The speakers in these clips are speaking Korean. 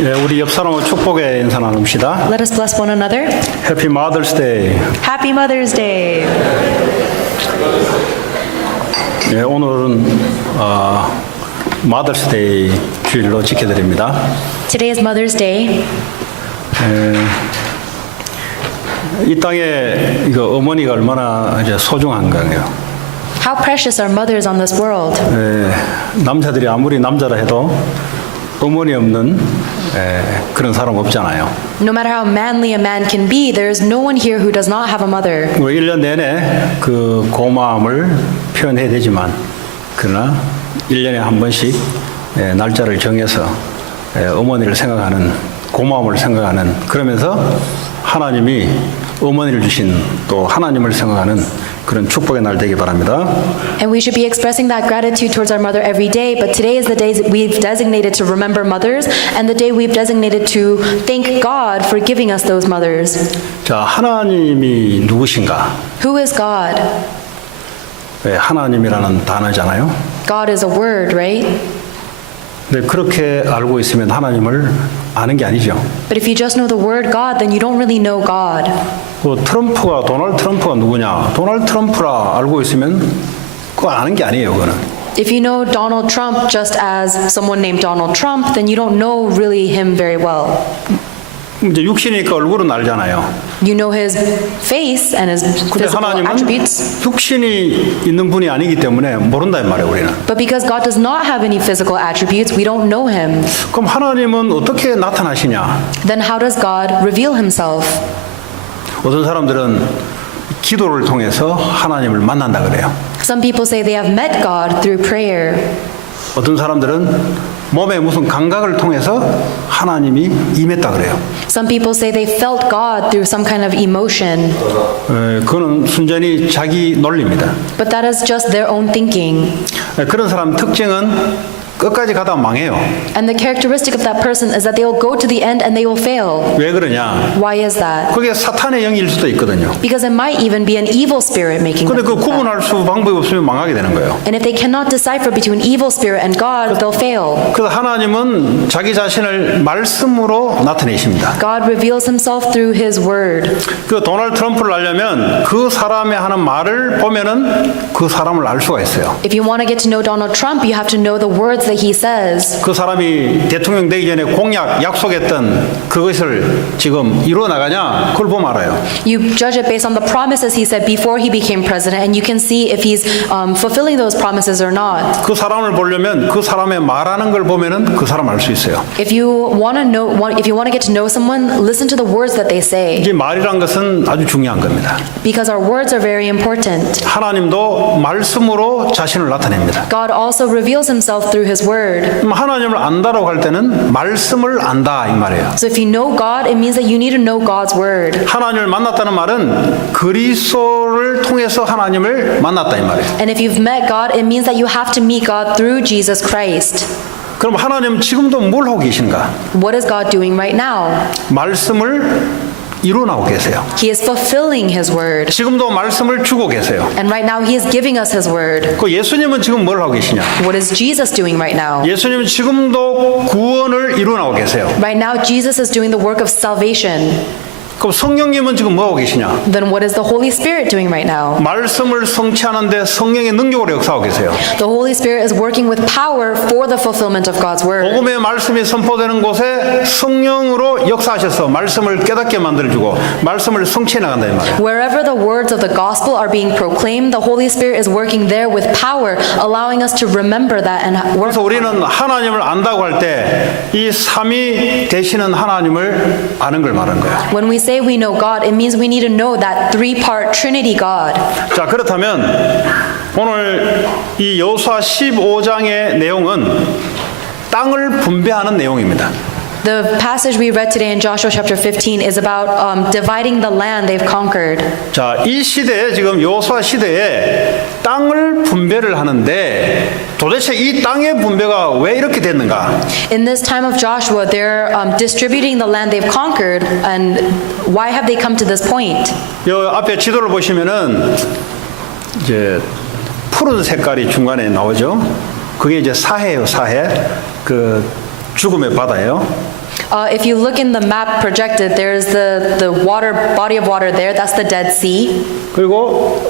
예, 우리 옆 사람을 축복의 인사 나눕시다. Let us bless one another. Happy Mother's Day. Happy Mother's Day. 예, 오늘은 Mother's Day 주일로 지켜드립니다. Today is Mother's Day. 이 땅에 이거 어머니가 얼마나 이제 소중한가요. How precious are mothers on this world. 남자들이 아무리 남자라 해도 어머니 없는 그런 사람 없잖아요. No matter how manly a man can be, there is no one here who does not have a mother. 1년 내내 그 고마움을 표현해야 되지만 그러나 1년에 한 번씩 날짜를 정해서 어머니를 생각하는 고마움을 생각하는 그러면서 하나님이 어머니를 주신 또 하나님을 생각하는 그런 축복의 날 되기 바랍니다. And we should be expressing that gratitude towards our mother every day, but today is the day that we've designated to remember mothers and the day we've designated to thank God for giving us those mothers. 자, 하나님이 누구신가? Who is God? 하나님이라는 단어잖아요. God is a word, right? 근데 그렇게 알고 있으면 하나님을 아는 게 아니죠. But if you just know the word God, then you don't really know God. 도널드 트럼프가 누구냐? 도널드 트럼프라 알고 있으면 그거 아는 게 아니에요, 그거는. If you know Donald Trump just as someone named Donald Trump, then you don't know really him very well. 이제 육신이니까 얼굴은 알잖아요. You know his face and his 근데 physical 하나님은 attributes. 육신이 있는 분이 아니기 때문에 모른다 이 말이에요, 우리는. But because God does not have any physical attributes, we don't know him. 그럼 하나님은 어떻게 나타나시냐? Then how does God reveal himself? 어떤 사람들은 기도를 통해서 하나님을 만난다 그래요. Some people say they have met God through prayer. 어떤 사람들은 몸의 무슨 감각을 통해서 하나님이 임했다 그래요. Some people say they felt God through some kind of emotion. 그거는 순전히 자기 논리입니다. But that is just their own thinking. 그런 사람 특징은 끝까지 가다 망해요. And the characteristic of that person is that they will go to the end and they will fail. 왜 그러냐? Why is that? 그게 사탄의 영일 수도 있거든요. Because it might even be an evil spirit making 근데 them 그 think that. 구분할 수 방법이 없으면 망하게 되는 거예요. And if they cannot decipher between evil spirit and God, they'll fail. 그래서 하나님은 자기 자신을 말씀으로 나타내십니다. God reveals himself through his word. 그 도널드 트럼프를 알려면 그 사람의 하는 말을 보면은 그 사람을 알 수가 있어요. If you want to get to know Donald Trump, you have to know the words that he says. 그 사람이 대통령 되기 전에 약속했던 그것을 지금 이루어 나가냐? 그걸 보면 알아요. You judge it based on the promises he said before he became president, and you can see if he's fulfilling those promises or not. 그 사람을 보려면 그 사람의 말하는 걸 보면은 그 사람 알 수 있어요. If you want to get to know someone, listen to the words that they say. 이제 말이란 것은 아주 중요한 겁니다. Because our words are very important. 하나님도 말씀으로 자신을 나타냅니다. God also reveals himself through his word. 하나님을 안다라고 할 때는 말씀을 안다 이 말이에요. So if you know God, it means that you need to know God's word. 하나님을 만났다는 말은 그리스도를 통해서 하나님을 만났다 이 말이에요. And if you've met God, it means that you have to meet God through Jesus Christ. 그럼 하나님 지금도 뭘 하고 계신가? What is God doing right now? 말씀을 이루어나고 계세요. He is fulfilling his word. 지금도 말씀을 주고 계세요. And right now he is giving us his word. 그 예수님은 지금 뭘 하고 계시냐? What is Jesus doing right now? 예수님은 지금도 구원을 이루어나고 계세요. Right now Jesus is doing the work of salvation. 그럼 성령님은 지금 뭐 하고 계시냐? Then what is the Holy Spirit doing right now? 말씀을 성취하는데 성령의 능력으로 역사하고 계세요. The Holy Spirit is working with power for the fulfillment of God's word. 복음의 말씀이 선포되는 곳에 성령으로 역사하셔서 말씀을 깨닫게 만들어주고 말씀을 성취해 나간다 이 말이에요. Wherever the words of the gospel are being proclaimed, the Holy Spirit is working there with power, allowing us to remember that and work. 그래서 우리는 하나님을 안다고 할 때 이 삼위 되시는 하나님을 아는 걸 말하는 거예요. When we say we know God, it means we need to know that three-part Trinity God. 자, 그렇다면 오늘 이 여호수아 15장의 내용은 땅을 분배하는 내용입니다. The passage we read today in Joshua chapter 15 is about dividing the land they've conquered. 자, 이 시대에 지금 여호수아 시대에 땅을 분배를 하는데 도대체 이 땅의 분배가 왜 이렇게 됐는가? In this time of Joshua, they're distributing the land they've conquered, and why have they come to this point? 요 앞에 지도를 보시면은 이제 푸른 색깔이 중간에 나오죠. 그게 이제 사해예요, 사해. 그 죽음의 바다예요. If you look in the map projected, there's the water body of water there. That's the Dead Sea. 그리고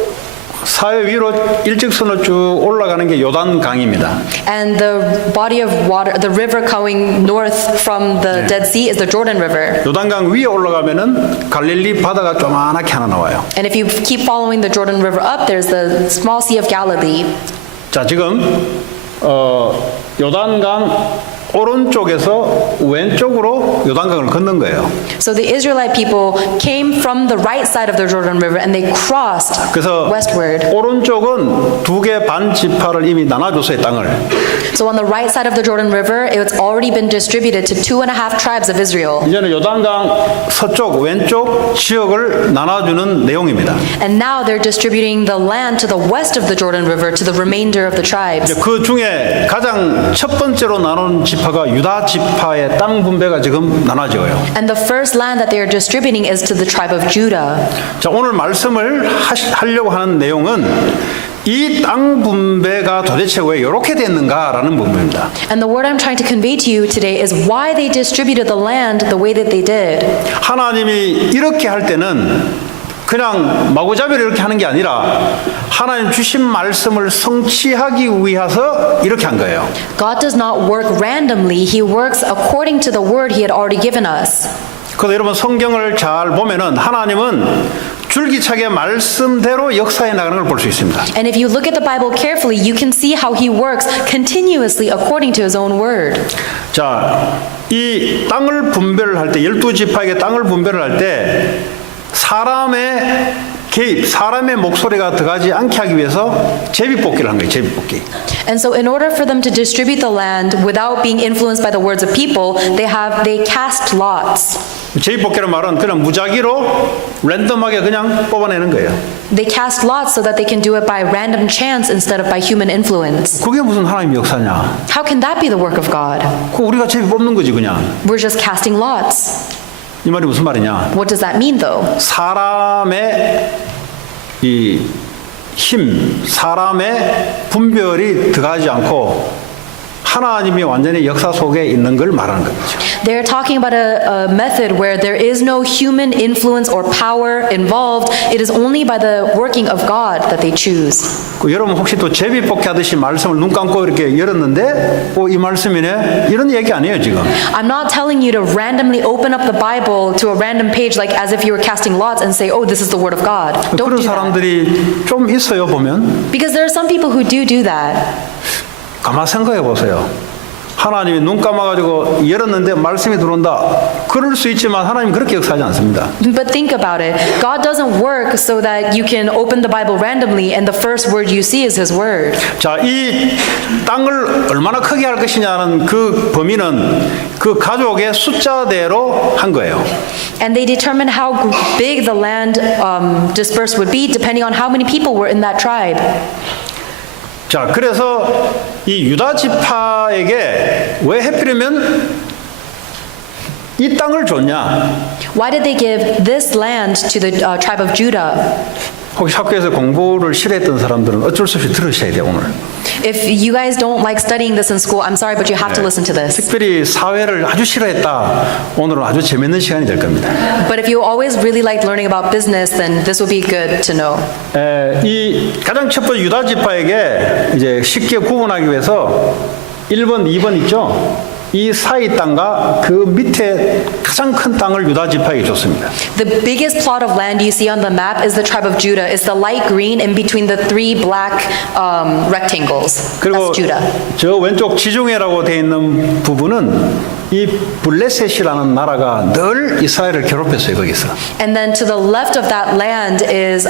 사해 위로 일직선으로 쭉 올라가는 게 요단 강입니다. And the body of water, the river going north from the Dead Sea is the Jordan River. 요단강 위에 올라가면은 갈릴리 바다가 조그맣게 하나 나와요. And if you keep following the Jordan River up, there's the small Sea of Galilee. 자, 지금 요단강 오른쪽에서 왼쪽으로 요단강을 건넌 거예요. So the Israelite people came from the right side of the Jordan River and they crossed 그래서 westward. 오른쪽은 2개 반 지파를 이미 나눠줬어요, 땅을. So on the right side of the Jordan River, it's already been distributed to 2.5 tribes of Israel. 이제는 요단강 서쪽, 왼쪽 지역을 나눠주는 내용입니다. And now they're distributing the land to the west of the Jordan River to the remainder of the tribes. 이제 그 중에 가장 첫 번째로 나눈 지파가 유다 지파의 땅 분배가 지금 나눠져요. And the first land that they are distributing is to the tribe of Judah. 자, 오늘 말씀을 하려고 하는 내용은 이 땅 분배가 도대체 왜 이렇게 됐는가라는 부분입니다. And the word I'm trying to convey to you today is why they distributed the land the way that they did. 하나님이 이렇게 할 때는 그냥 마구잡이로 이렇게 하는 게 아니라 하나님 주신 말씀을 성취하기 위해서 이렇게 한 거예요. God does not work randomly. He works according to the word He had already given us. 그래서 여러분 성경을 잘 보면은 하나님은 줄기차게 말씀대로 역사해 나가는 걸 볼 수 있습니다. And if you look at the Bible carefully, you can see how He works continuously according to His own word. 자, 이 땅을 분배를 할 때 12지파에게 땅을 분배를 할 때 사람의 개입, 사람의 목소리가 들어가지 않게 하기 위해서 제비뽑기를 한 거예요. 제비뽑기. And so in order for them to distribute the land without being influenced by the words of people, they cast lots. 제비뽑기란 말은 그냥 무작위로 랜덤하게 그냥 뽑아내는 거예요. They cast lots so that they can do it by random chance instead of by human influence. 그게 무슨 하나님의 역사냐? How can that be the work of God? 그 우리가 제비 뽑는 거지 그냥. We're just casting lots. 이 말이 무슨 말이냐? What does that mean though? 사람의 이 힘, 사람의 분별이 들어가지 않고 하나님이 완전히 역사 속에 있는 걸 말하는 거죠. They're talking about a method where there is no human influence or power involved. It is only by the working of God that they choose. 그 여러분 혹시 또 제비뽑기 하듯이 말씀을 눈 감고 이렇게 열었는데 이 말씀이네? 이런 얘기 아니에요 지금. I'm not telling you to randomly open up the Bible to a random page like as if you were casting lots and say, oh, this is the word of God. Don't 그런 do that. 사람들이 좀 있어요 보면. Because there are some people who do that. 가만 생각해 보세요. 하나님이 눈 감아가지고 열었는데 말씀이 들어온다. 그럴 수 있지만 하나님 그렇게 역사하지 않습니다. But think about it. God doesn't work so that you can open the Bible randomly and the first word you see is His word. 자, 이 땅을 얼마나 크게 할 것이냐는 그 범위는 그 가족의 숫자대로 한 거예요. And they determined how big the land dispersed would be depending on how many people were in that tribe. 자, 그래서 이 유다 지파에게 왜 하필이면 이 땅을 줬냐? Why did they give this land to the tribe of Judah? 혹시 학교에서 공부를 싫어했던 사람들은 어쩔 수 없이 들으셔야 돼요, 오늘. If you guys don't like studying this in school, I'm sorry, but you have to listen to this. 특별히 사회를 아주 싫어했다. 오늘은 아주 재밌는 시간이 될 겁니다. But if you always really liked learning about business, then this will be good to know. 이 가장 첫 번째 유다 지파에게 이제 쉽게 구분하기 위해서 1번, 2번 있죠? 이 사이 땅과 그 밑에 가장 큰 땅을 유다 지파에게 줬습니다. The biggest plot of land you see on the map is the tribe of Judah. It's the light green in between the three black rectangles. 그리고 That's Judah. 저 왼쪽 지중해라고 되어 있는 부분은 이 블레셋이라는 나라가 늘 이스라엘을 괴롭혔어요, 거기서. And then to the left of that land is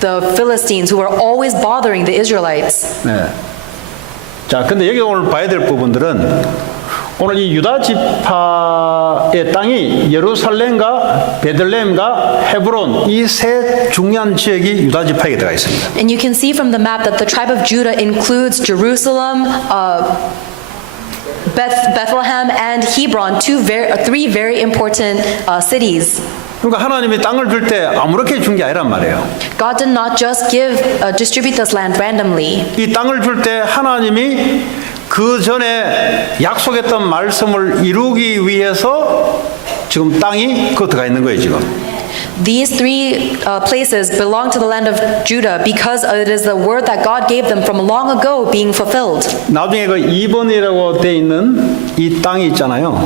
the Philistines who were always bothering the Israelites. 네. 자, 근데 여기 오늘 봐야 될 부분들은 오늘 이 유다 지파의 땅이 예루살렘과 베들레헴과 헤브론 이 세 중요한 지역이 유다 지파에게 들어가 있습니다. And you can see from the map that the tribe of Judah includes Jerusalem, Bethlehem, and Hebron, three very important cities. 그러니까 하나님이 땅을 줄 때 아무렇게 준 게 아니란 말이에요. God did not just distribute this land randomly. 이 땅을 줄 때 하나님이 그 전에 약속했던 말씀을 이루기 위해서 지금 땅이 그 들어가 있는 거예요, 지금. These three places belong to the land of Judah because it is the word that God gave them from long ago being fulfilled. 나중에 그 2번이라고 돼 있는 이 땅이 있잖아요.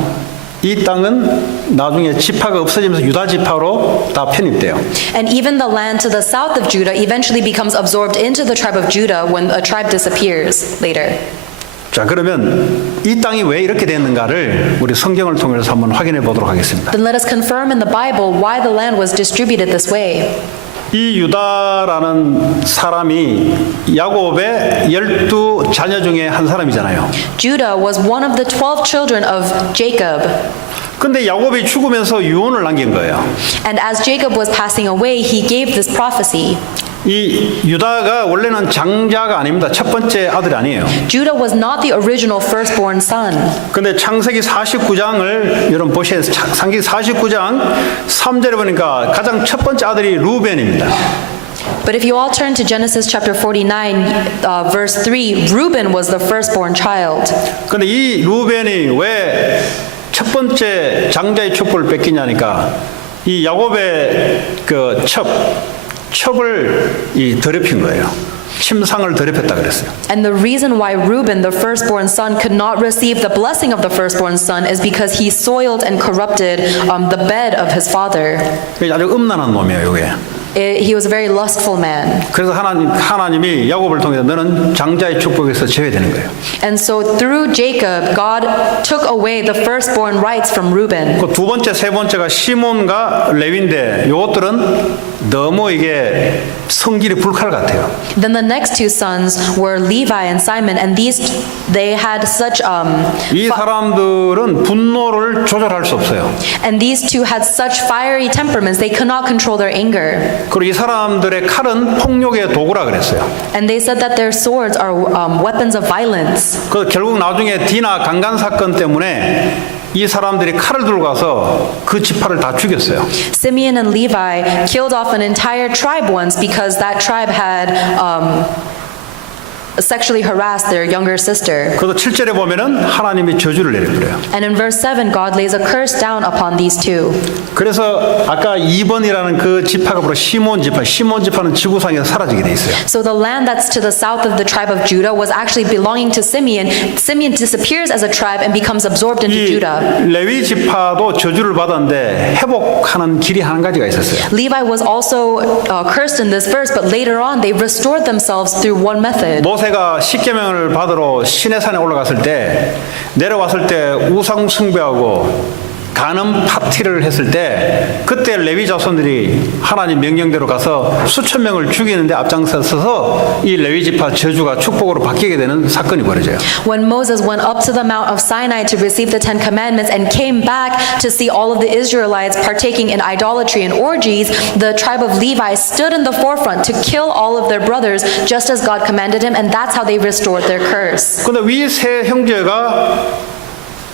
이 땅은 나중에 지파가 없어지면서 유다 지파로 다 편입돼요. And even the land to the south of Judah eventually becomes absorbed into the tribe of Judah when a tribe disappears later. 자, 그러면 이 땅이 왜 이렇게 됐는가를 우리 성경을 통해서 한번 확인해 보도록 하겠습니다. Then let us confirm in the Bible why the land was distributed this way. 이 유다라는 사람이 야곱의 12 자녀 중에 한 사람이잖아요. Judah was one of the 12 children of Jacob. 근데 야곱이 죽으면서 유언을 남긴 거예요. And as Jacob was passing away, he gave this prophecy. 이 유다가 원래는 장자가 아닙니다. 첫 번째 아들이 아니에요. Judah was not the original firstborn son. 근데 창세기 49장을 여러분 보셔야 돼요. 창세기 49장 3절에 보니까 가장 첫 번째 아들이 루벤입니다. But if you all turn to Genesis chapter 49, verse 3, Reuben was the firstborn child. 근데 이 루벤이 왜 첫 번째 장자의 축복을 뺏기냐니까 이 야곱의 그 첩을 더럽힌 거예요. 침상을 더럽혔다 그랬어요. And the reason why Reuben, the firstborn son, could not receive the blessing of the firstborn son is because he soiled and corrupted the bed of his father. 아주 음란한 놈이에요, 이게. He was a very lustful man. 그래서 하나님이 야곱을 통해서 너는 장자의 축복에서 제외되는 거예요. And so through Jacob, God took away the firstborn rights from Reuben. 그 두 번째, 세 번째가 시몬과 레위인데 이것들은 너무 이게 성질이 불칼 같아요. Then the next two sons were Levi and Simon, and they had such 이 사람들은 분노를 조절할 수 없어요. and these two had such fiery temperaments they could not control their anger. 그리고 이 사람들의 칼은 폭력의 도구라 그랬어요. And they said that their swords are weapons of violence. 그 결국 나중에 디나 강간 사건 때문에 이 사람들이 칼을 들고 가서 그 지파를 다 죽였어요. Simeon and Levi killed off an entire tribe once because that tribe had sexually harassed their younger sister. 그래서 7절에 보면은 하나님이 저주를 내려버려요. And in verse 7, God lays a curse down upon these two. 그래서 아까 2번이라는 그 지파가 바로 시몬 지파는 지구상에서 사라지게 돼 있어요. So the land that's to the south of the tribe of Judah was actually belonging to Simeon. Simeon disappears as a tribe and becomes absorbed into 이 Judah. 레위 지파도 저주를 받았는데 회복하는 길이 한 가지가 있었어요. Levi was also cursed in this verse, but later on they restored themselves through one method. 모세가 십계명을 받으러 시내산에 올라갔을 때 내려왔을 때 우상 숭배하고 간음 파티를 했을 때 그때 레위 자손들이 하나님 명령대로 가서 수천 명을 죽이는데 앞장서서 이 레위 지파 저주가 축복으로 바뀌게 되는 사건이 벌어져요. When Moses went up to the Mount of Sinai to receive the Ten Commandments and came back to see all of the Israelites partaking in idolatry and orgies, the tribe of Levi stood in the forefront to kill all of their brothers just as God commanded him, and that's how they restored their curse. 근데 위 세 형제가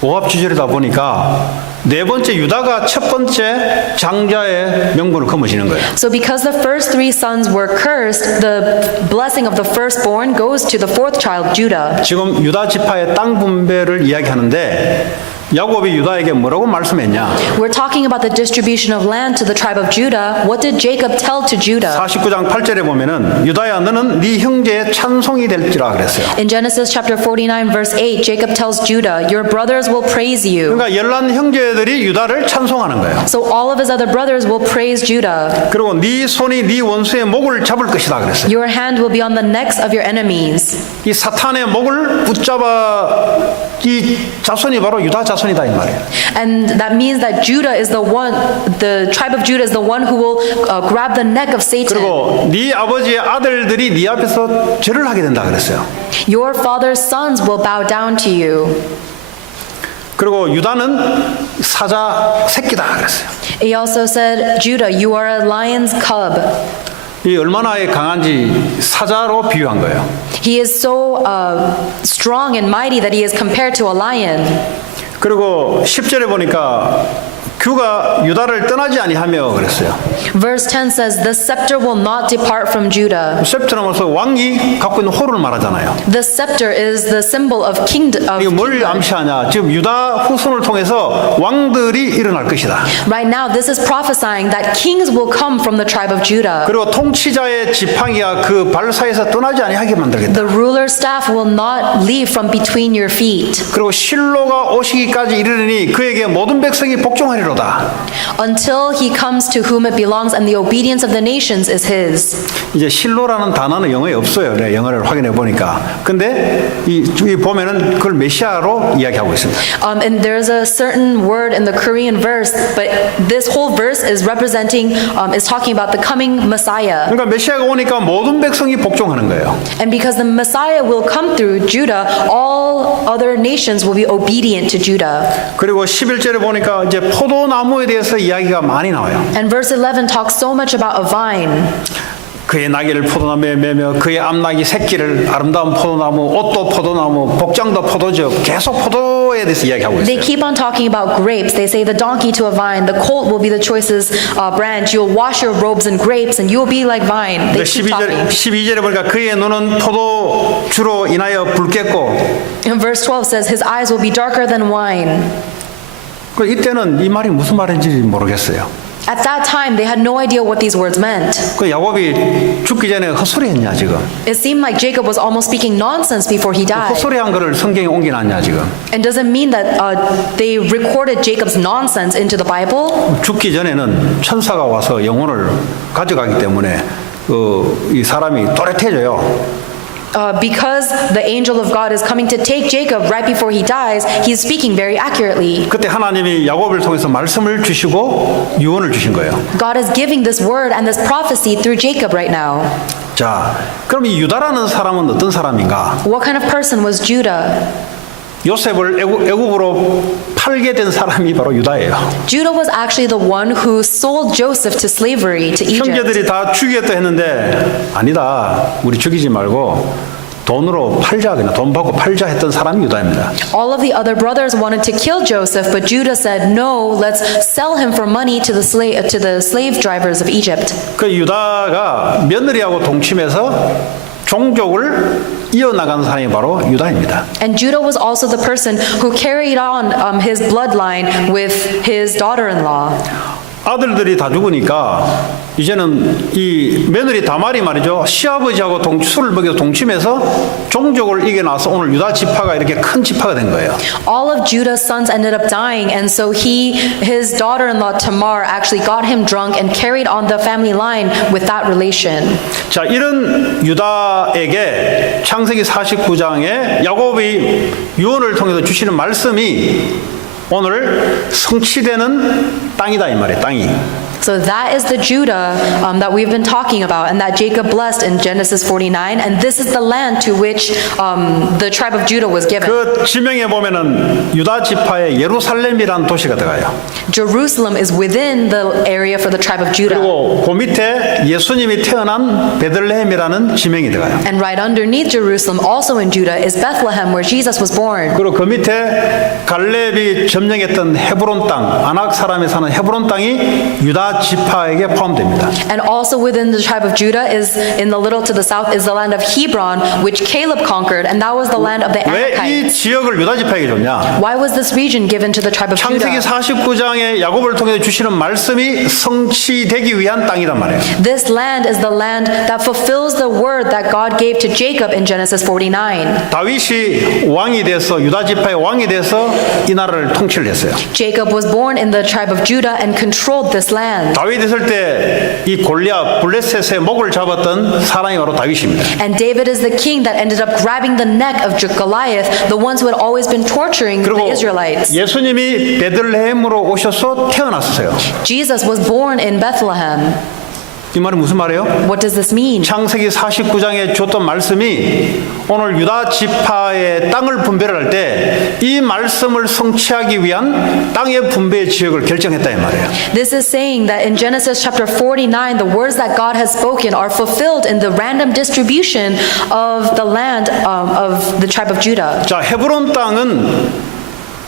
오합지졸이다 보니까 네 번째 유다가 첫 번째 장자의 명분을 거머쥐는 거예요. So because the first three sons were cursed, the blessing of the firstborn goes to the fourth child, Judah. 지금 유다 지파의 땅 분배를 이야기하는데 야곱이 유다에게 뭐라고 말씀했냐? We're talking about the distribution of land to the tribe of Judah. What did Jacob tell to Judah? 49장 8절에 보면은 유다야 너는 네 형제의 찬송이 될지라 그랬어요. In Genesis chapter 49 verse 8, Jacob tells Judah, your brothers will praise you. 그러니까 열난 형제들이 유다를 찬송하는 거예요. So all of his other brothers will praise Judah. 그리고 네 손이 네 원수의 목을 잡을 것이다 그랬어요. Your hand will be on the necks of your enemies. 이 사탄의 목을 붙잡아 이 자손이 바로 유다 자손이다 이 말이에요. And that means that Judah is the one, the tribe of Judah is the one who will grab the neck of Satan. 그리고 네 아버지의 아들들이 네 앞에서 절을 하게 된다 그랬어요. Your father's sons will bow down to you. 그리고 유다는 사자 새끼다 그랬어요. He also said, Judah, you are a lion's cub. 이 얼마나 강한지 사자로 비유한 거예요. He is so strong and mighty that he is compared to a lion. 그리고 10절에 보니까 규가 유다를 떠나지 아니하며 그랬어요. Verse 10 says, the scepter will not depart from Judah. 셉트라면서 왕이 갖고 있는 호를 말하잖아요. The scepter is the symbol of kingdom. 이게 뭘 암시하냐? 지금 유다 후손을 통해서 왕들이 일어날 것이다. Right now, this is prophesying that kings will come from the tribe of Judah. 그리고 통치자의 지팡이가 그 발 사이에서 떠나지 아니하게 만들겠다. The ruler's staff will not leave from between your feet 그리고 실로가 오시기까지 이르리니 그에게 모든 백성이 복종하리로다. until he comes to whom it belongs, and the obedience of the nations is his. 이제 실로라는 단어는 영어에 없어요. 네, 영어를 확인해 보니까. 근데 이 보면은 그걸 메시아로 이야기하고 있습니다. And there's a certain word in the Korean verse, but this whole verse is representing, is talking about the coming Messiah. 그러니까 메시아가 오니까 모든 백성이 복종하는 거예요. And because the Messiah will come through Judah, all other nations will be obedient to Judah. 그리고 11절에 보니까 이제 포도나무에 대해서 이야기가 많이 나와요. And verse 11 talks so much about a vine. 그의 나귀를 포도나무에 매며 그의 앞나귀 새끼를 아름다운 포도나무, 옷도 포도나무, 복장도 포도즙, 계속 포도에 대해서 이야기하고 They 있어요. keep on talking about grapes. They say the donkey to a vine, the colt will be the choicest branch. You'll wash your robes in grapes, and you'll be like vine. They keep talking. 12절에 보니까 그의 눈은 포도주로 인하여 붉겠고 And verse 12 says, his eyes will be darker than wine. 그 이때는 이 말이 무슨 말인지 모르겠어요. At that time, they had no idea what these words meant. 그 야곱이 죽기 전에 헛소리했냐 지금? It seemed like Jacob was almost speaking nonsense before he died. 헛소리한 거를 성경에 옮겨놨냐 지금? And does it mean that they recorded Jacob's nonsense into the Bible? 죽기 전에는 천사가 와서 영혼을 가져가기 때문에 이 사람이 또렷해져요. Because the angel of God is coming to take Jacob right before he dies, he's speaking very accurately. 그때 하나님이 야곱을 통해서 말씀을 주시고 유언을 주신 거예요. God is giving this word and this prophecy through Jacob right now. 자, 그럼 이 유다라는 사람은 어떤 사람인가? What kind of person was Judah? 요셉을 애굽으로 팔게 된 사람이 바로 유다예요. Judah was actually the one who sold Joseph to slavery to Egypt. 형제들이 다 죽이겠다 했는데 아니다. 우리 죽이지 말고 돈으로 팔자. 그냥 돈 받고 팔자 했던 사람이 유다입니다. All of the other brothers wanted to kill Joseph, but Judah said, "No, let's sell him for money to the slave drivers of Egypt." 그 유다가 며느리하고 동침해서 종족을 이어나가는 사람이 바로 유다입니다. And Judah was also the person who carried on his bloodline with his daughter-in-law. 아들들이 다 죽으니까 이제는 이 며느리 다말이 말이죠. 시아버지하고 술을 먹여서 동침해서 종족을 이겨나서 오늘 유다 지파가 이렇게 큰 지파가 된 거예요. All of Judah's sons ended up dying, and so his daughter-in-law Tamar actually got him drunk and carried on the family line with that relation. 자, 이런 유다에게 창세기 49장에 야곱이 유언을 통해서 주시는 말씀이 오늘 성취되는 땅이다 이 말이에요. 땅이. So that is the Judah that we've been talking about, and that Jacob blessed in Genesis 49, and this is the land to which the tribe of Judah was given. 그 지명에 보면은 유다 지파의 예루살렘이라는 도시가 들어가요. Jerusalem is within the area for the tribe of Judah. 그리고 그 밑에 예수님이 태어난 베들레헴이라는 지명이 들어가요. And right underneath Jerusalem, also in Judah, is Bethlehem, where Jesus was born. 그리고 그 밑에 갈렙이 점령했던 헤브론 땅, 아낙 사람이 사는 헤브론 땅이 유다 지파에게 포함됩니다. And also within the tribe of Judah is in the little to the south is the land of Hebron, which Caleb conquered, and that was the land of the 왜 이 Anakites. 지역을 유다 지파에게 줬냐? Why was this region given to the tribe of 창세기 Judah? 49장에 야곱을 통해 주시는 말씀이 성취되기 위한 땅이란 말이에요. This land is the land that fulfills the word that God gave to Jacob in Genesis 49. 다윗이 왕이 돼서 유다 지파의 왕이 돼서 이 나라를 통치를 했어요. Jacob was born in the tribe of Judah and controlled this land. 다윗이 있을 때 이 골리앗 블레셋의 목을 잡았던 사람이 바로 다윗입니다. And David is the king that ended up grabbing the neck of Goliath, the ones who had always been torturing the 그리고 Israelites. 예수님이 베들레헴으로 오셔서 태어났어요. Jesus was born in Bethlehem. 이 말은 무슨 말이에요? What does this mean? 창세기 49장에 줬던 말씀이 오늘 유다 지파의 땅을 분배를 할 때 이 말씀을 성취하기 위한 땅의 분배의 지역을 결정했다 이 말이에요. This is saying that in Genesis chapter 49, the words that God has spoken are fulfilled in the random distribution of the land of the tribe of Judah. 자, 헤브론 땅은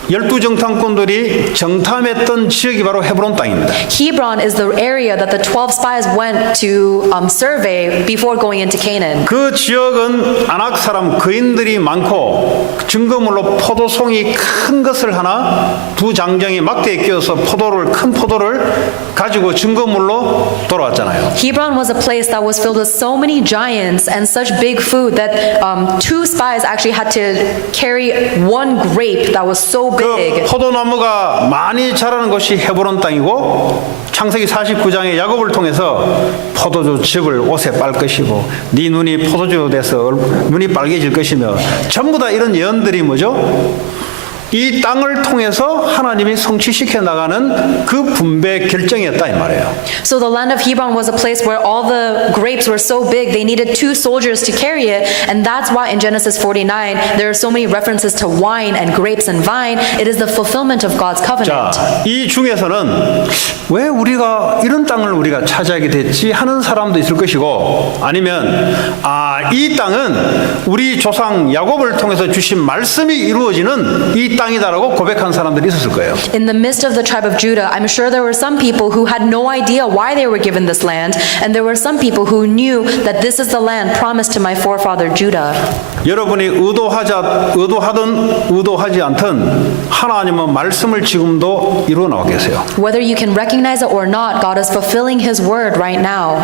정탐꾼들이 정탐했던 지역이 바로 헤브론 땅입니다. Hebron is the area that the 12 spies went to survey before going into Canaan. 그 지역은 아낙 사람 거인들이 많고 증거물로 포도송이 큰 것을 하나 두 장정이 막대에 끼워서 큰 포도를 가지고 증거물로 돌아왔잖아요. Hebron was a place that was filled with so many giants and such big food that two spies actually had to carry one grape that was so 그 big. 포도나무가 많이 자라는 곳이 헤브론 땅이고 창세기 49장에 야곱을 통해서 포도주 즙을 옷에 빨 것이고 네 눈이 포도주 돼서 눈이 빨개질 것이며 전부 다 이런 예언들이 뭐죠? 이 땅을 통해서 하나님이 성취시켜 나가는 그 분배 결정이었다 이 말이에요. So the land of Hebron was a place where all the grapes were so big they needed two soldiers to carry it, and that's why in Genesis 49 there are so many references to wine and grapes and vine. It is the fulfillment of God's covenant. 자, 이 중에서는 왜 우리가 이런 땅을 우리가 차지하게 됐지 하는 사람도 있을 것이고 아니면 이 땅은 우리 조상 야곱을 통해서 주신 말씀이 이루어지는 이 땅이다라고 고백한 사람들이 있었을 거예요. In the midst of the tribe of Judah, I'm sure there were some people who had no idea why they were given this land, and there were some people who knew that this is the land promised to my forefather Judah. 여러분이 의도하든 의도하지 않든 하나님은 말씀을 지금도 이루어 나와 계세요. Whether you can recognize it or not, God is fulfilling His word right now.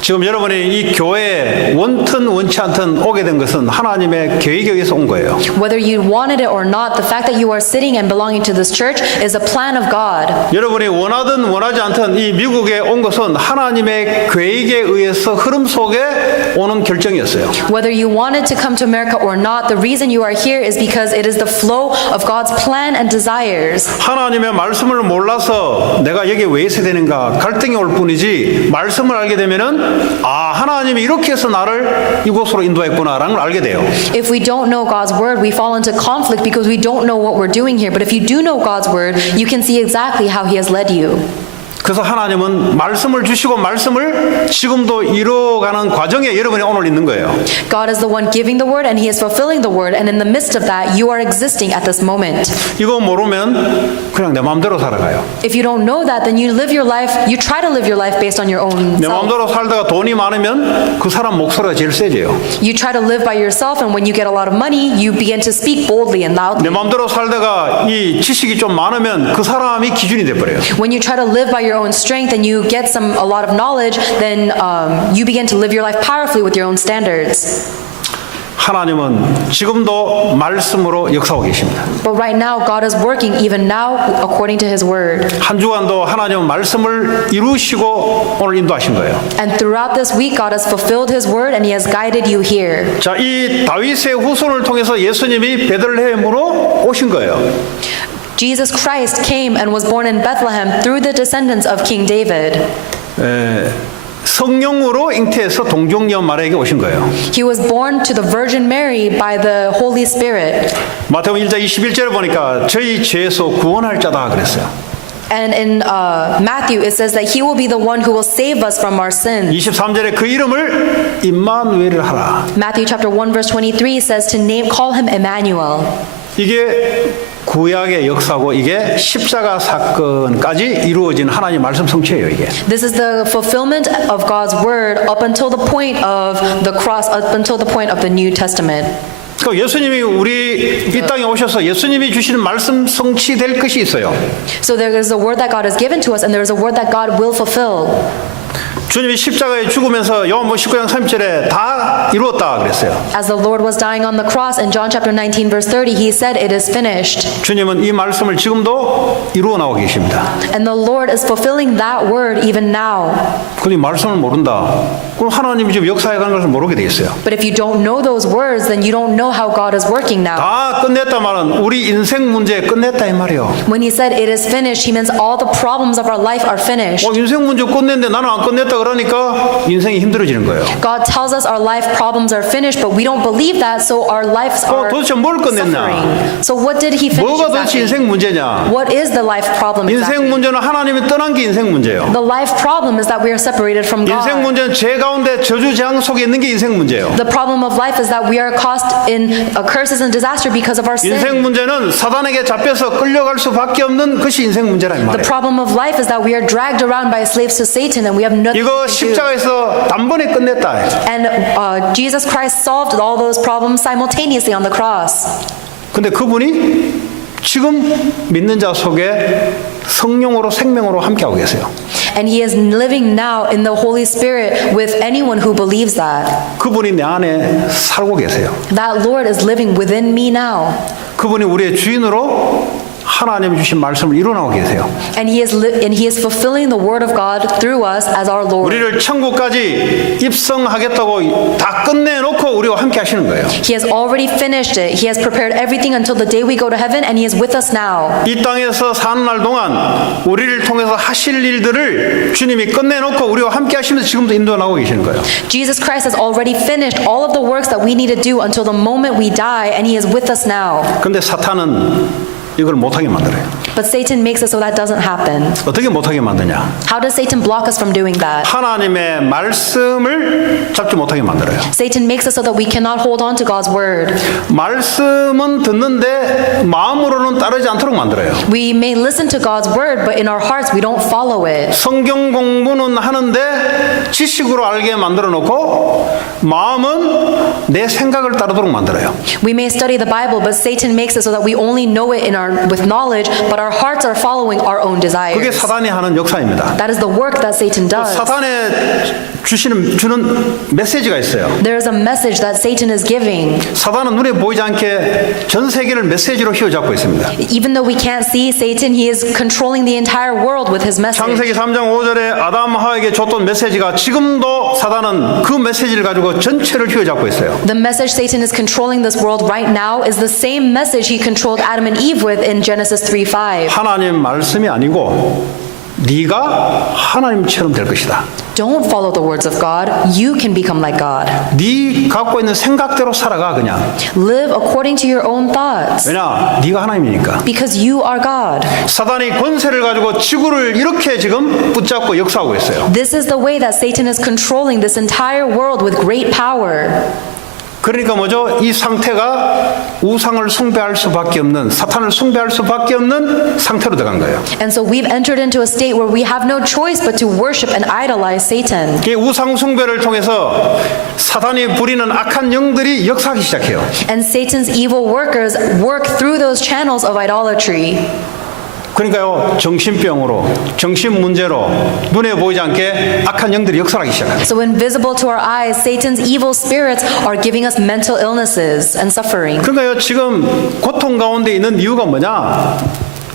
지금 여러분이 이 교회에 원튼 원치 않든 오게 된 것은 하나님의 계획에 의해서 온 거예요. Whether you wanted it or not, the fact that you are sitting and belonging to this church is a plan of God. 여러분이 원하든 원하지 않든 이 미국에 온 것은 하나님의 계획에 의해서 흐름 속에 오는 결정이었어요. Whether you wanted to come to America or not, the reason you are here is because it is the flow of God's plan and desires. 하나님의 말씀을 몰라서 내가 여기에 왜 있어야 되는가 갈등이 올 뿐이지 말씀을 알게 되면은 하나님이 이렇게 해서 나를 이곳으로 인도했구나라는 걸 알게 돼요. If we don't know God's word, we fall into conflict because we don't know what we're doing here. But if you do know God's word, you can see exactly how He has led you. 그래서 하나님은 말씀을 주시고 말씀을 지금도 이루어가는 과정에 여러분이 오늘 있는 거예요. God is the one giving the word and He is fulfilling the word, and in the midst of that, you are existing at this moment. 이거 모르면 그냥 내 마음대로 살아가요. If you don't know that, then you live your life, you try to live your life based on your own 내 self. 마음대로 살다가 돈이 많으면 그 사람 목소리가 제일 세져요. You try to live by yourself, and when you get a lot of money, you begin to speak boldly and loudly. 내 마음대로 살다가 이 지식이 좀 많으면 그 사람이 기준이 돼버려요. When you try to live by your own strength and you get a lot of knowledge, then you begin to live your life powerfully with your own standards. 하나님은 지금도 말씀으로 역사하고 계십니다. But right now, God is working even now according to His word. 한 주간도 하나님은 말씀을 이루시고 오늘 인도하신 거예요. And throughout this week, God has fulfilled His word and He has guided you here. 자, 이 다윗의 후손을 통해서 예수님이 베들레헴으로 오신 거예요. Jesus Christ came and was born in Bethlehem through the descendants of King David. 성령으로 잉태해서 동정녀 마리아에게 오신 거예요. He was born to the Virgin Mary by the Holy Spirit. 마태복음 1장 21절에 보니까 저희 죄에서 구원할 자다 그랬어요. And in Matthew, it says that He will be the one who will save us from our sins. 23절에 그 이름을 임마누엘을 하라. Matthew chapter 1 verse 23 says to call Him Emmanuel. 이게 구약의 역사고 이게 십자가 사건까지 이루어진 하나님 말씀 성취예요, 이게. This is the fulfillment of God's word up until the point of the cross, up until the point of the New Testament. 그러니까 예수님이 우리 이 땅에 오셔서 예수님이 주시는 말씀 성취될 것이 있어요. So there is a word that God has given to us, and there is a word that God will fulfill. 주님이 십자가에 죽으면서 요한복음 19장 30절에 다 이루었다 그랬어요. As the Lord was dying on the cross in John chapter 19 verse 30, He said, "It is finished." 주님은 이 말씀을 지금도 이루어 나오고 계십니다. And the Lord is fulfilling that word even now. 근데 이 말씀을 모른다. 그럼 하나님이 지금 역사해가는 것을 모르게 돼 있어요. But if you don't know those words, then you don't know how God is working now. 다 끝냈다 말은 우리 인생 문제 끝냈다 이 말이요. When He said it is finished, He means all the problems of our life are finished. 인생 문제 끝냈는데 나는 안 끝냈다 그러니까 인생이 힘들어지는 거예요. God tells us our life problems are finished, but we don't believe that, so our lives are 도대체 뭘 끝냈나? suffering. So what did he finish 뭐가 도대체 exactly? 인생 문제냐? What is the life problem 인생 exactly? 문제는 하나님이 떠난 게 인생 문제예요. The life problem is that we are separated from 인생 God. 문제는 죄 가운데 저주 재앙 속에 있는 게 인생 문제예요. The problem of life is that we are caught in curses and disaster because of our sin. 인생 문제는 사단에게 잡혀서 끌려갈 수밖에 없는 것이 인생 문제란 The 말이에요. problem of life is that we are dragged around by slaves to Satan and we have nothing 이거 to do. 십자가에서 단번에 끝냈다. And Jesus Christ solved all those problems simultaneously on the cross. 근데 그분이 지금 믿는 자 속에 성령으로 생명으로 함께하고 계세요. And he is living now in the Holy Spirit with anyone who believes that. 그분이 내 안에 살고 계세요. That Lord is living within me now. 그분이 우리의 주인으로 하나님이 주신 말씀을 이루어나고 계세요. And he is fulfilling the word of God through us as our Lord. 우리를 천국까지 입성하겠다고 다 끝내놓고 우리와 함께 하시는 거예요. He has already finished it. He has prepared everything until the day we go to heaven, and he is with us now. 이 땅에서 사는 날 동안 우리를 통해서 하실 일들을 주님이 끝내놓고 우리와 함께 하시면서 지금도 인도하고 계시는 거예요. Jesus Christ has already finished all of the works that we need to do until the moment we die, and he is with us now. 근데 사탄은 이걸 못하게 만들어요. But Satan makes it so that doesn't happen. 어떻게 못하게 만드냐? How does Satan block us from doing that? 하나님의 말씀을 잡지 못하게 만들어요. Satan makes it so that we cannot hold on to God's word. 말씀은 듣는데 마음으로는 따르지 않도록 만들어요. We may listen to God's word, but in our hearts we don't follow it. 성경 공부는 하는데 지식으로 알게 만들어 놓고 마음은 내 생각을 따르도록 만들어요. We may study the Bible, but Satan makes it so that we only know it with knowledge, but our hearts are following our own 그게 desires. 사단이 하는 역사입니다. That is the work that Satan does. 사단에 주는 메시지가 있어요. There is a message that Satan is giving. 사단은 눈에 보이지 않게 전 세계를 메시지로 휘어잡고 있습니다. Even though we can't see Satan, he is controlling the entire world with his message. 창세기 3장 5절에 아담 하와에게 줬던 메시지가 지금도 사단은 그 메시지를 가지고 전체를 휘어잡고 있어요. The message Satan is controlling this world right now is the same message he controlled Adam and Eve with in Genesis 3:5. 하나님 말씀이 아니고 네가 하나님처럼 될 것이다. Don't follow the words of God. You can become like God. 네 갖고 있는 생각대로 살아가 그냥. Live according to your own thoughts. 왜냐? 네가 하나님이니까. Because you are God. 사단이 권세를 가지고 지구를 이렇게 지금 붙잡고 역사하고 있어요. This is the way that Satan is controlling this entire world with great power. 그러니까 뭐죠? 이 상태가 우상을 숭배할 수밖에 없는, 사탄을 숭배할 수밖에 없는 상태로 들어간 거예요. And so we've entered into a state where we have no choice but to worship and idolize Satan. 이 우상 숭배를 통해서 사탄이 부리는 악한 영들이 역사하기 시작해요. And Satan's evil workers work through those channels of idolatry. 그러니까요, 정신병으로, 정신 문제로 눈에 보이지 않게 악한 영들이 역사하기 시작해요. So invisible to our eyes, Satan's evil spirits are giving us mental illnesses and suffering. 그러니까요, 지금 고통 가운데 있는 이유가 뭐냐?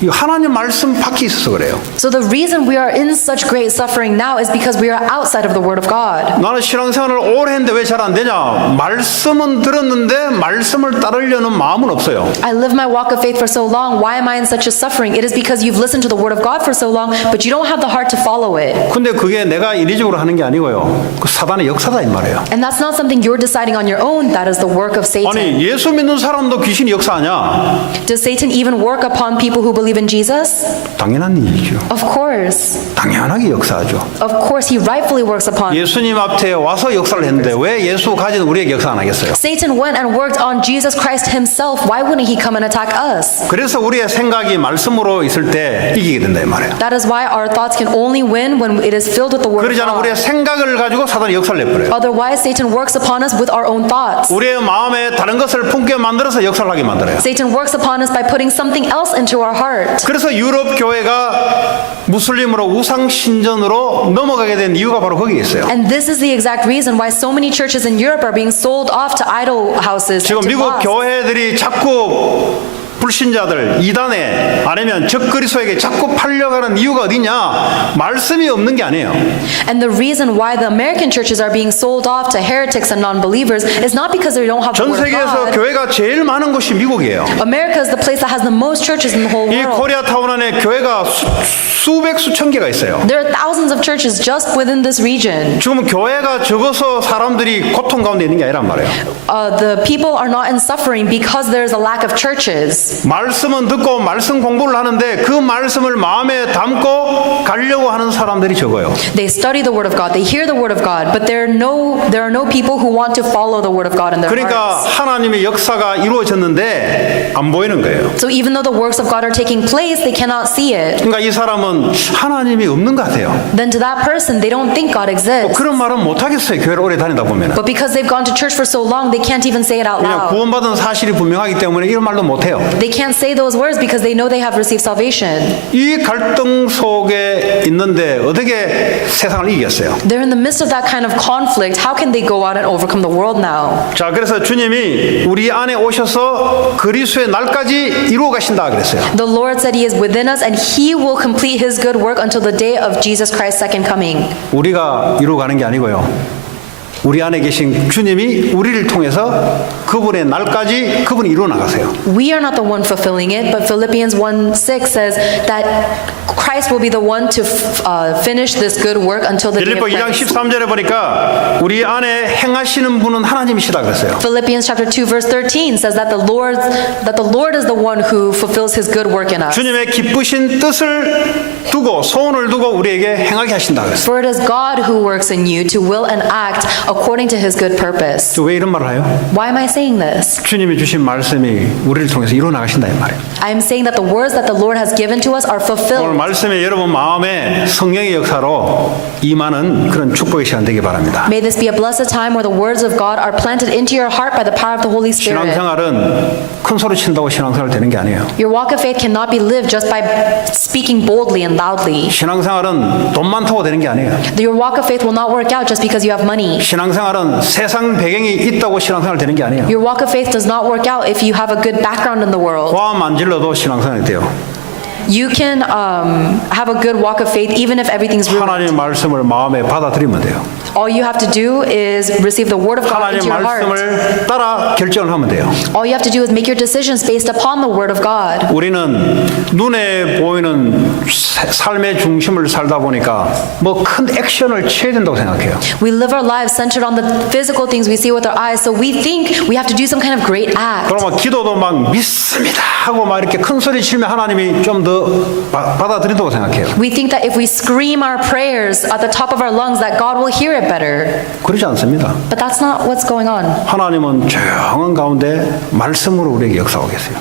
이 하나님 말씀 밖에 있어서 그래요. So the reason we are in such great suffering now is because we are outside of the Word of God. 나는 신앙생활을 오래 했는데 왜 잘 안 되냐? 말씀은 들었는데 말씀을 따르려는 마음은 없어요. I live my walk of faith for so long. Why am I in such a suffering? It is because you've listened to the Word of God for so long, but you don't have the heart to follow it. 근데 그게 내가 인위적으로 하는 게 아니고요. 그 사단의 역사다 이 말이에요. And that's not something you're deciding on your own. That is the work of Satan. 아니 예수 믿는 사람도 귀신이 역사하냐? Does Satan even work upon people who believe in Jesus? 당연한 일이죠. Of course. 당연하게 역사하죠. Of course, he rightfully works upon. 예수님 앞에 와서 역사를 했는데 왜 예수 가진 우리에게 역사 안 하겠어요? Satan went and worked on Jesus Christ himself. Why wouldn't he come and attack us? 그래서 우리의 생각이 말씀으로 있을 때 이기게 된다 이 말이에요. That is why our thoughts can only win when it is filled with the Word of 그러지 않으면 우리의 God. 생각을 가지고 사단이 역사를 내버려요. Otherwise, Satan works upon us with our own thoughts. 우리의 마음에 다른 것을 품게 만들어서 역사를 하게 만들어요. Satan works upon us by putting something else into our heart. 그래서 유럽 교회가 무슬림으로 우상 신전으로 넘어가게 된 이유가 바로 거기에 있어요. And this is the exact reason why so many churches in Europe are being sold off to idol houses. 지금 and to 미국 mosques. 교회들이 자꾸 불신자들 이단에 아니면 적그리스도에게 자꾸 팔려가는 이유가 어디냐? 말씀이 없는 게 아니에요. And the reason why the American churches are being sold off to heretics and non-believers is not because they don't have the 전 word of 세계에서 God. 교회가 제일 많은 곳이 미국이에요. America is the place that has the most churches in the whole 이 world. 코리아타운 안에 교회가 수백 수천 개가 있어요. There are thousands of churches just within this region. 지금 교회가 적어서 사람들이 고통 가운데 있는 게 아니란 말이에요. The people are not in suffering because there is a lack of churches. 말씀은 듣고 말씀 공부를 하는데 그 말씀을 마음에 담고 가려고 하는 사람들이 적어요. They study the word of God, they hear the word of God, but there are no people who want to follow the word of God in their 그러니까 hearts. 하나님의 역사가 이루어졌는데 안 보이는 거예요. So even though the works of God are taking place, they cannot see it. 그러니까 이 사람은 하나님이 없는 것 같아요. Then to that person, they don't think God exists. 그런 말은 못 하겠어요. 교회를 오래 다니다 보면은. But because they've gone to church for so long, they can't even say it out 그냥 loud. 구원받은 사실이 분명하기 때문에 이런 말도 못 해요. They can't say those words because they know they have received salvation. 이 갈등 속에 있는데 어떻게 세상을 이겼어요? They're in the midst of that kind of conflict. How can they go out and overcome the world now? 자, 그래서 주님이 우리 안에 오셔서 그리스도의 날까지 이루어 가신다 그랬어요. The Lord said He is within us and He will complete His good work until the day of Jesus Christ's second coming. 우리가 이루어 가는 게 아니고요. 우리 안에 계신 주님이 우리를 통해서 그분의 날까지 그분이 이루어 나가세요. We are not the one fulfilling it, but Philippians 1:6 says that Christ will be the one to finish this good work until the day of 빌립보 2장 Christ. 13절에 보니까 우리 안에 행하시는 분은 하나님이시다 그랬어요. Philippians chapter 2 verse 13 says that the Lord is the one who fulfills His good work in us. 주님의 기쁘신 뜻을 두고 소원을 두고 우리에게 행하게 하신다 그랬어요. For it is God who works in you to will and act according to His good purpose. 왜 이런 말을 해요? Why am I saying this? 주님이 주신 말씀이 우리를 통해서 이루어 나가신다 이 말이에요. I am saying that the words that the Lord has given to us are 오늘 fulfilled. 말씀에 여러분 마음에 성령의 역사로 임하는 그런 축복의 시간 되기 바랍니다. May this be a blessed time where the words of God are planted into your heart by the power of the Holy Spirit. 신앙생활은 큰 소리 친다고 신앙생활 되는 게 아니에요. Your walk of faith cannot be lived just by speaking boldly and loudly. 신앙생활은 돈 많다고 되는 게 아니에요. Your walk of faith will not work out just because you have money. 신앙생활은 세상 배경이 있다고 신앙생활 되는 게 아니에요. Your walk of faith does not work out if you have a good background in the world. 고함 안 질러도 신앙생활이 돼요. You can have a good walk of faith even if everything's ruined. 하나님의 말씀을 마음에 받아들이면 돼요. All you have to do is receive the word of God 하나님의 into your heart. 말씀을 따라 결정을 하면 돼요. All you have to do is make your decisions based upon the word of God. 우리는 눈에 보이는 삶의 중심을 살다 보니까 뭐 큰 액션을 취해야 된다고 생각해요. We live our lives centered on the physical things we see with our eyes, so we think we have to do some kind of great act. 그러면 기도도 막 믿습니다 하고 막 이렇게 큰 소리 치면 하나님이 좀 더 받아들인다고 생각해요. We think that if we scream our prayers at the top of our lungs that God will hear it better. 그렇지 않습니다. But that's not what's going on. 하나님은 조용한 가운데 말씀으로 우리에게 역사하고 계세요.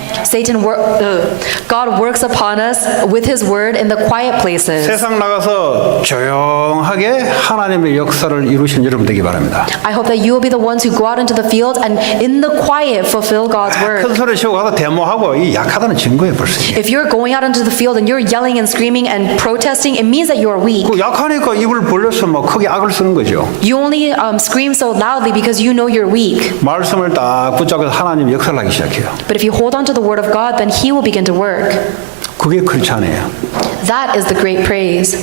God works upon us with His word in the quiet places. 세상 나가서 조용하게 하나님의 역사를 이루시는 여러분 되기 바랍니다. I hope that you will be the ones who go out into the field and in the quiet fulfill God's 큰 word. 소리 치고 가서 데모하고 이 약하다는 증거예요 벌써. If you're going out into the field and you're yelling and screaming and protesting, it means that you are weak. 그 약하니까 입을 벌려서 막 크게 악을 쓰는 거죠. You only scream so loudly because you know you're weak. 말씀을 딱 붙잡고 하나님 역사를 하기 시작해요. But if you hold on to the word of God, then He will begin to work. 그게 크리스찬이에요. That is the great praise.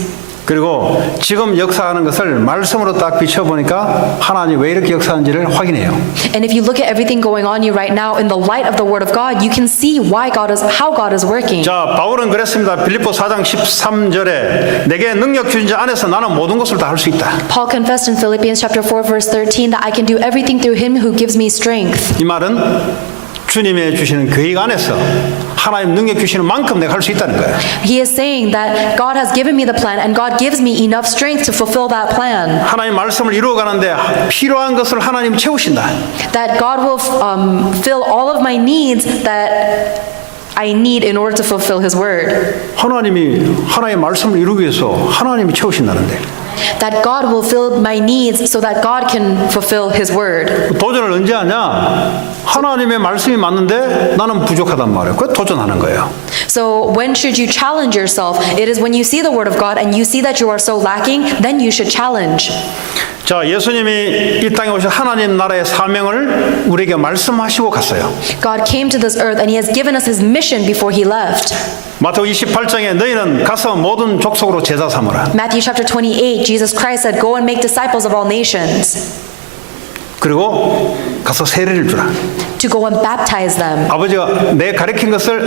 그리고 지금 역사하는 것을 말씀으로 딱 비춰보니까 하나님 왜 이렇게 역사하는지를 확인해요. And if you look at everything going on you right now in the light of the word of God, you can see how God is working. 자, 바울은 그랬습니다. 빌립보 4장 13절에 내게 능력 주신 자 안에서 나는 모든 것을 다 할 수 있다. Paul confessed in Philippians chapter 4 verse 13 that I can do everything through Him who gives me strength. 이 말은 주님의 주시는 계획 안에서 하나님 능력 주시는 만큼 내가 할 수 있다는 거예요. He is saying that God has given me the plan and God gives me enough strength to fulfill that plan. 하나님 말씀을 이루어가는데 필요한 것을 하나님 채우신다. That God will fill all of my needs that I need in order to fulfill His word. 하나님이 하나님의 말씀을 이루기 위해서 하나님이 채우신다는데 That God will fill my needs so that God can fulfill His word. 도전을 언제 하냐? 하나님의 말씀이 맞는데 나는 부족하단 말이에요. 그래 도전하는 거예요. So when should you challenge yourself? It is when you see the word of God and you see that you are so lacking, then you should challenge. 자, 예수님이 이 땅에 오셔 하나님 나라의 사명을 우리에게 말씀하시고 갔어요. God came to this earth and He has given us His mission before He left. 마태복음 28장에 너희는 가서 모든 족속으로 제자 삼으라. Matthew chapter 28, Jesus Christ said, "Go and make disciples of all nations." 그리고 가서 세례를 주라. To go and baptize them. 아버지가 내 가르친 것을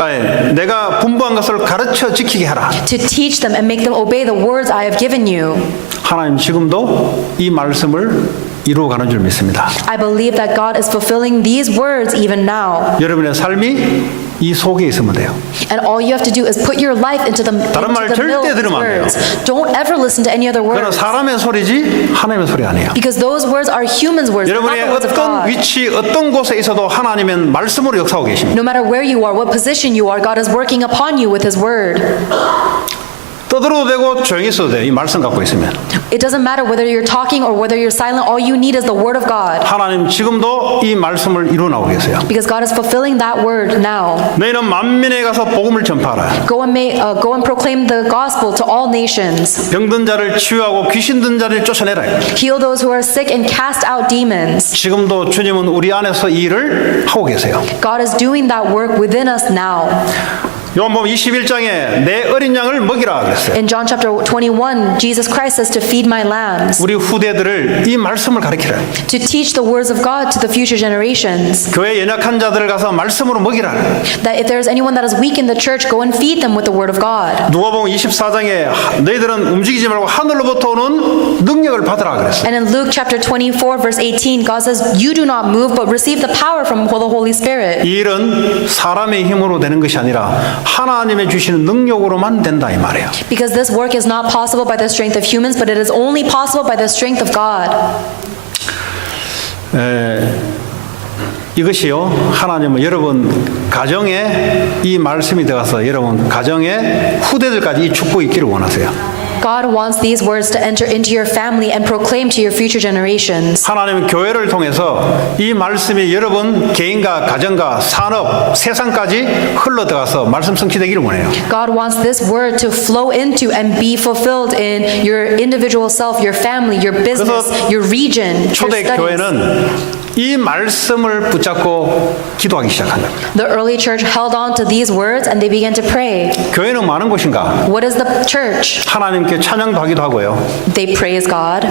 내가 분부한 것을 가르쳐 지키게 하라. To teach them and make them obey the words I have given you. 하나님 지금도 이 말씀을 이루어가는 줄 믿습니다. I believe that God is fulfilling these words even now. 여러분의 삶이 이 속에 있으면 돼요. And all you have to do is put your life into the 말 middle 절대 of these 들으면 안 돼요. words. Don't ever listen to any other 그러나 words. 사람의 소리지 하나님의 소리 아니에요. Because those words are humans' words, not 여러분의 the words of 어떤 God. 위치, 어떤 곳에 있어도 하나님은 말씀으로 역사하고 계십니다. No matter where you are, what position you are, God is working upon you with His word. 떠들어도 되고 조용히 있어도 돼요. 이 말씀 갖고 있으면. It doesn't matter whether you're talking or whether you're silent. All you need is the word of God. 하나님 지금도 이 말씀을 이루어 나오고 계세요. Because God is fulfilling that word now. 너희는 만민에 가서 복음을 전파하라. Go and proclaim the gospel to all nations. 병든 자를 치유하고 귀신 든 자를 쫓아내라. Heal those who are sick and cast out demons. 지금도 주님은 우리 안에서 이 일을 하고 계세요. God is doing that work within us now. 요한복음 21장에 내 어린 양을 먹이라 그랬어요. In John chapter 21, Jesus Christ says to feed my lambs. 우리 후대들을 이 말씀을 가르치라. To teach the words of God to the future generations. 교회 연약한 자들을 가서 말씀으로 먹이라. That if there is anyone that is weak in the church, go and feed them with the word of God. 누가복음 24장에 너희들은 움직이지 말고 하늘로부터 오는 능력을 받으라 그랬어요. And in Luke chapter 24 verse 18, God says, "You do not move, but receive the power from the Holy Spirit." 이 일은 사람의 힘으로 되는 것이 아니라 하나님의 주시는 능력으로만 된다 이 말이에요. Because this work is not possible by the strength of humans, but it is only possible by the strength of God. 이것이요, 하나님은 여러분 가정에 이 말씀이 들어가서 여러분 가정의 후대들까지 이 축복이 있기를 원하세요. God wants these words to enter into your family and proclaim to your future generations. 하나님은 교회를 통해서 이 말씀이 여러분 개인과 가정과 산업, 세상까지 흘러들어가서 말씀 성취되기를 원해요. God wants this word to flow into and be fulfilled in your individual self, your family, your business, your region, your 초대 studies. 교회는 이 말씀을 붙잡고 기도하기 시작한다. The early church held on to these words and they began to pray. 교회는 많은 곳인가? What is the church? 하나님께 찬양도 하기도 하고요. They praise God.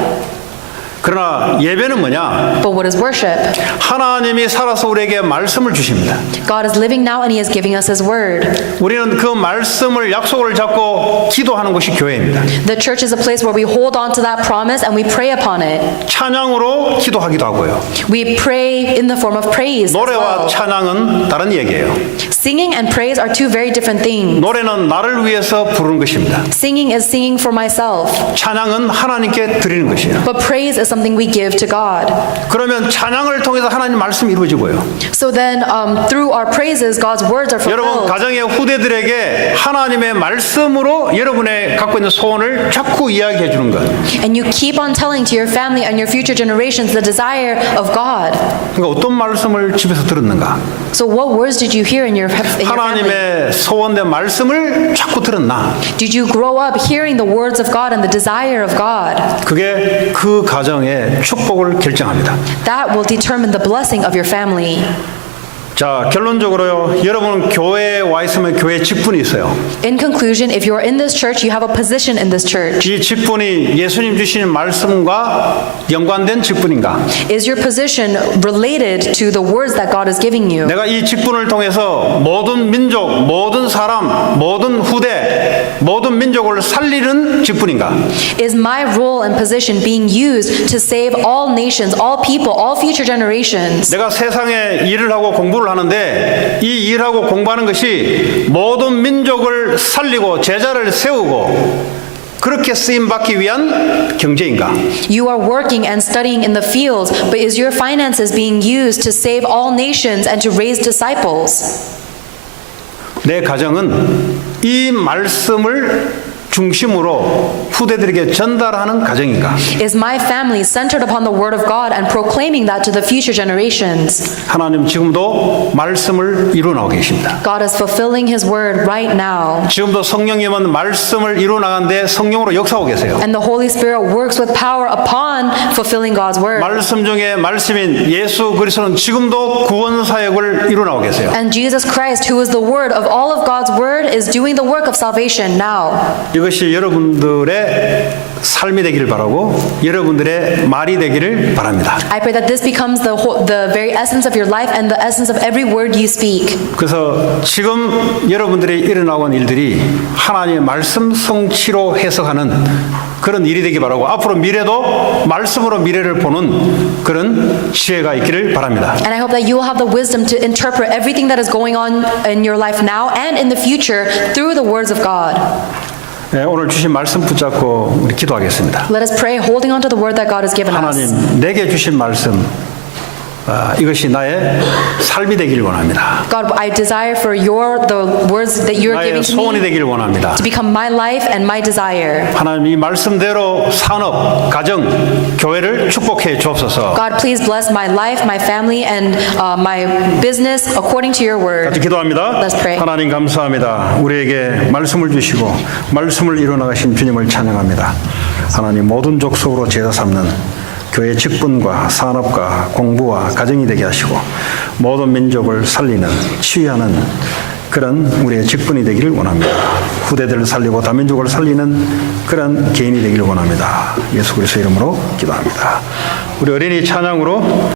그러나 예배는 뭐냐? But what is worship? 하나님이 살아서 우리에게 말씀을 주십니다. God is living now and He is giving us His word. 우리는 그 말씀을 약속을 잡고 기도하는 것이 교회입니다. The church is a place where we hold on to that promise and we pray upon it. 찬양으로 기도하기도 하고요. We pray in the form of praise as 노래와 well. 찬양은 다른 얘기예요. Singing and praise are two very different things. 노래는 나를 위해서 부르는 것입니다. Singing is singing for myself, 찬양은 하나님께 드리는 것이에요. but praise is something we give to God. 그러면 찬양을 통해서 하나님 말씀이 이루어지고요. So then through our praises, God's words are 여러분 fulfilled. 가정의 후대들에게 하나님의 말씀으로 여러분의 갖고 있는 소원을 자꾸 이야기해 주는 것. And you keep on telling to your family and your future generations the desire of God. 그러니까 어떤 말씀을 집에서 들었는가? So what words did you hear in your family? 하나님의 소원된 말씀을 자꾸 들었나? Did you grow up hearing the words of God and the desire of God? 그게 그 가정의 축복을 결정합니다. That will determine the blessing of your family. 자, 결론적으로요. 여러분은 교회에 와 있으면 교회 직분이 있어요. In conclusion, if you are in this church, you have a position in this church. 이 직분이 예수님 주시는 말씀과 연관된 직분인가? Is your position related to the words that God is giving you? 내가 이 직분을 통해서 모든 민족, 모든 사람, 모든 후대, 모든 민족을 살리는 직분인가? Is my role and position being used to save all nations, all people, all future generations? 내가 세상에 일을 하고 공부를 하는데 이 일하고 공부하는 것이 모든 민족을 살리고 제자를 세우고 그렇게 쓰임 받기 위한 경제인가? You are working and studying in the fields, but is your finances being used to save all nations and to raise disciples? 내 가정은 이 말씀을 중심으로 후대들에게 전달하는 가정인가? Is my family centered upon the word of God and proclaiming that to the future generations? 하나님 지금도 말씀을 이루어나가고 계십니다. God is fulfilling his word right now. 지금도 성령님은 말씀을 이루어나가는데 성령으로 역사하고 계세요. And the Holy Spirit works with power upon fulfilling God's word. 말씀 중에 말씀인 예수 그리스도는 지금도 구원 사역을 이루어나가고 계세요. And Jesus Christ, who is the word of all of God's word, is doing the work of salvation now. 이것이 여러분들의 삶이 되기를 바라고 여러분들의 말이 되기를 바랍니다. I pray that this becomes the very essence of your life and the essence of every word you speak. 그래서 지금 여러분들이 일어나고 있는 일들이 하나님의 말씀 성취로 해석하는 그런 일이 되기 바라고 앞으로 미래도 말씀으로 미래를 보는 그런 지혜가 있기를 바랍니다. And I hope that you will have the wisdom to interpret everything that is going on in your life now and in the future through the words of God. 네, 오늘 주신 말씀 붙잡고 우리 기도하겠습니다. Let us pray, holding on to the word that God has given us. 하나님 내게 주신 말씀 이것이 나의 삶이 되기를 원합니다. God, I desire for the words that you are 나의 giving to 소원이 me 되기를 원합니다. to become my life and my desire. 하나님 이 말씀대로 산업, 가정, 교회를 축복해 주옵소서. God, please bless my life, my family, and my business according to your word. 같이 기도합니다. Let's pray. 하나님 감사합니다. 우리에게 말씀을 주시고 말씀을 이루어나가신 주님을 찬양합니다. 하나님 모든 족속으로 제사 삼는 교회 직분과 산업과 공부와 가정이 되게 하시고 모든 민족을 살리는 치유하는 그런 우리의 직분이 되기를 원합니다. 후대들을 살리고 다민족을 살리는 그런 개인이 되기를 원합니다. 예수 그리스도 이름으로 기도합니다. 우리 어린이 찬양으로